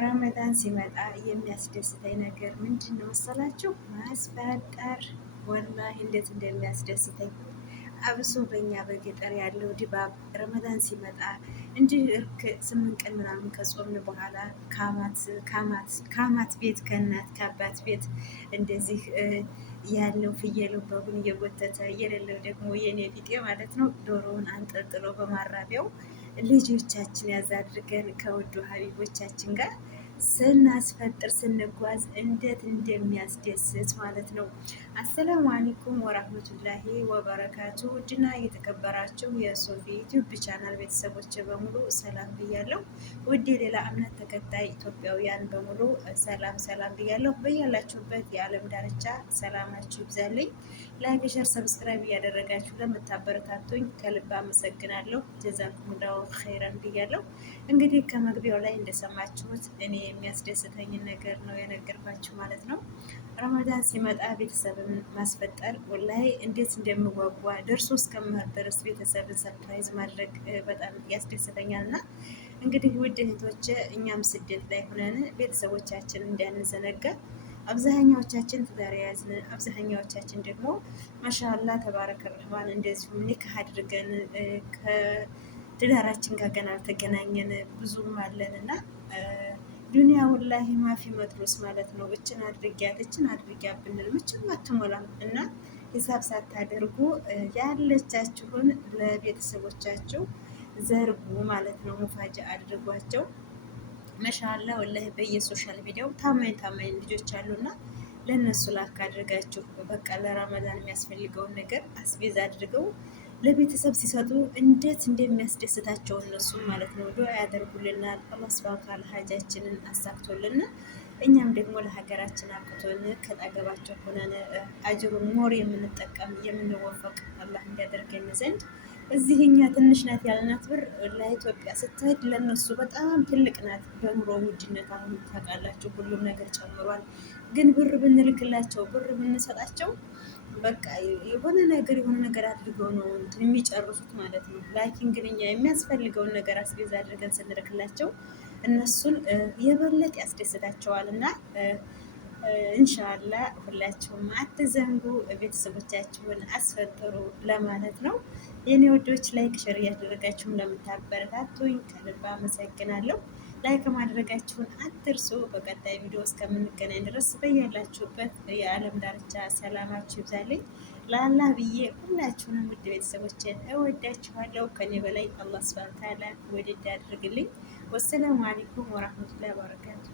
ረመዳን ሲመጣ የሚያስደስተኝ ነገር ምንድን ነው መሰላችሁ? ማስፈጠር። ወላሂ እንዴት እንደሚያስደስተኝ አብሶ በእኛ በገጠር ያለው ድባብ ረመዳን ሲመጣ እንዲህ እርክ 8 ቀን ምናምን ከጾምን በኋላ ከአማት ቤት ከእናት ከአባት ቤት እንደዚህ ያለው ፍየሉ በጉን እየጎተተ የሌለው ደግሞ የኔ ቢጤ ማለት ነው ዶሮውን አንጠልጥሎ በማራቢያው ልጆቻችን ያዝ አድርገን ከውዱ ሀቢቦቻችን ጋር ስናስፈጥር ስንጓዝ እንዴት እንደሚያስደስት ማለት ነው። አሰላሙ አለይኩም ወራህመቱላሂ ወበረካቱ። ውድና እየተከበራችሁ የሶፊ ዩቲዩብ ቻናል ቤተሰቦች በሙሉ ሰላም ብያለሁ። ውድ የሌላ እምነት ተከታይ ኢትዮጵያውያን በሙሉ ሰላም ሰላም ብያለሁ። በያላችሁበት የዓለም ዳርቻ ሰላማችሁ ይብዛልኝ። ላይክ፣ ሸር፣ ሰብስክራይብ እያደረጋችሁ ለምታበረታቱኝ ከልብ አመሰግናለሁ። ጀዛኩሙላሁ ኸይረን ብያለሁ። እንግዲህ ከመግቢያው ላይ እንደሰማችሁት እኔ የሚያስደስተኝን ነገር ነው የነገርኳችሁ ማለት ነው። ረመዳን ሲመጣ ቤተሰብን ማስፈጠር ወላሂ እንዴት እንደምጓጓ ደርሶ እስከምህር ድረስ ቤተሰብን ሰርፕራይዝ ማድረግ በጣም ያስደስተኛል። እና እንግዲህ ውድ እህቶች እኛም ስደት ላይ ሆነን ቤተሰቦቻችን እንዳንዘነጋ አብዛኛዎቻችን ትዳር የያዝን አብዛኛዎቻችን ደግሞ ማሻአላ ተባረከ ረህማን እንደዚሁም ኒካህ አድርገን ከትዳራችን ጋር ገና አልተገናኘን ብዙም አለን እና ዱንያ ወላሂ ማፊ መድሮስ ማለት ነው። እችን አድርጊያ ብንል ምችም አትሞላም እና ሂሳብ ሳታደርጉ ያለቻችሁን ለቤተሰቦቻችሁ ዘርጉ ማለት ነው። ሙፋጃ አድርጓቸው። መሻላ ወላሂ በየሶሻል ሚዲያው ታማኝ ልጆች አሉና ለእነሱ ላክ አድርጋችሁ በቃ ለረመዳን የሚያስፈልገውን ነገር አስቤዛ አድርገው ለቤተሰብ ሲሰጡ እንዴት እንደሚያስደስታቸው እነሱ ማለት ነው። ዱዓ ያደርጉልናል። አላህ ሱብሃነሁ ወተዓላ ሀጃችንን አሳክቶልን እኛም ደግሞ ለሀገራችን አብቅቶን ከጠገባቸው ሆነን አጅሩን ሞር የምንጠቀም የምንወፈቅ አላህ እንዲያደርገን ዘንድ እዚህ እኛ ትንሽ ናት ያልናት ብር ለኢትዮጵያ ስትሄድ ለነሱ በጣም ትልቅ ናት። በኑሮ ውድነት አሁን ታውቃላችሁ ሁሉም ነገር ጨምሯል። ግን ብር ብንልክላቸው ብር ብንሰጣቸው በቃ የሆነ ነገር አድርገው ነው እንትን የሚጨርሱት ማለት ነው። ላኪን ግን እኛ የሚያስፈልገውን ነገር አስቤዛ አድርገን ስንልክላቸው እነሱን የበለጠ ያስደስታቸዋል። እና እንሻላ ሁላችሁም አትዘንጉ፣ ቤተሰቦቻችሁን አስፈጥሩ ለማለት ነው። የኔ ወዶች ላይክ ሸር እያደረጋችሁም ለምታበረታቱኝ ከልብ አመሰግናለሁ። ላይክ ማድረጋችሁን አትርሱ። በቀጣይ ቪዲዮ እስከምንገናኝ ድረስ በያላችሁበት የዓለም ዳርቻ ሰላማችሁ ይብዛልኝ። ለአላህ ብዬ ሁላችሁንም ውድ ቤተሰቦችን እወዳችኋለሁ። ከኔ በላይ አላህ ሱብሃነሁ ወተዓላ ወደድ ያድርግልኝ። ወሰላሙ አለይኩም ወራህመቱላሂ ወበረካቱ።